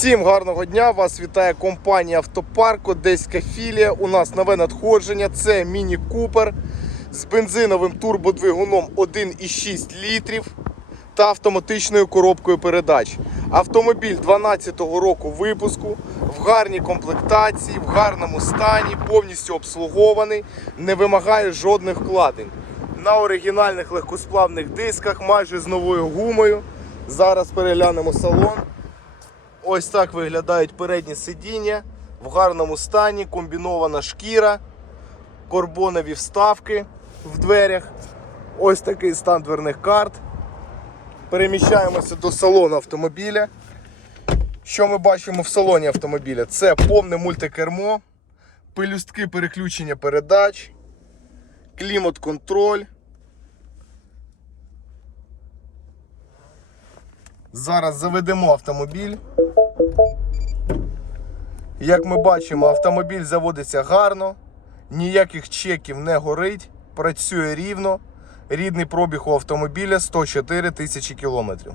Всім гарного дня! Вас вітає компанія Автопарк, Одеська філія. У нас нове надходження. Це Міні Купер з бензиновим турбодвигуном 1,6 літрів та автоматичною коробкою передач. Автомобіль 12-го року випуску в гарній комплектації, в гарному стані, повністю обслугований, не вимагає жодних вкладень. На оригінальних легкосплавних дисках, майже з новою гумою. Зараз переглянемо салон. Ось так виглядають передні сидіння в гарному стані, комбінована шкіра, карбонові вставки в дверях. Ось такий стан дверних карт. Переміщаємося до салону автомобіля. Що ми бачимо в салоні автомобіля? Це повне мультикермо, пелюстки переключення передач, клімат-контроль. Зараз заведемо автомобіль. Як ми бачимо, автомобіль заводиться гарно, ніяких чеків не горить, працює рівно. Рідний пробіг у автомобіля 104 тисячі кілометрів.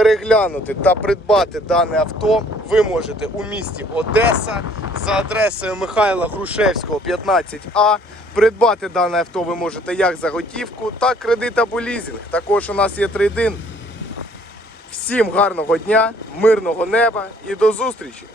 Переглянути та придбати дане авто ви можете у місті Одеса за адресою Михайла Грушевського 15А. Придбати дане авто ви можете як за готівку, так кредит або лізинг. Також у нас є трейдин. Всім гарного дня, мирного неба і до зустрічі!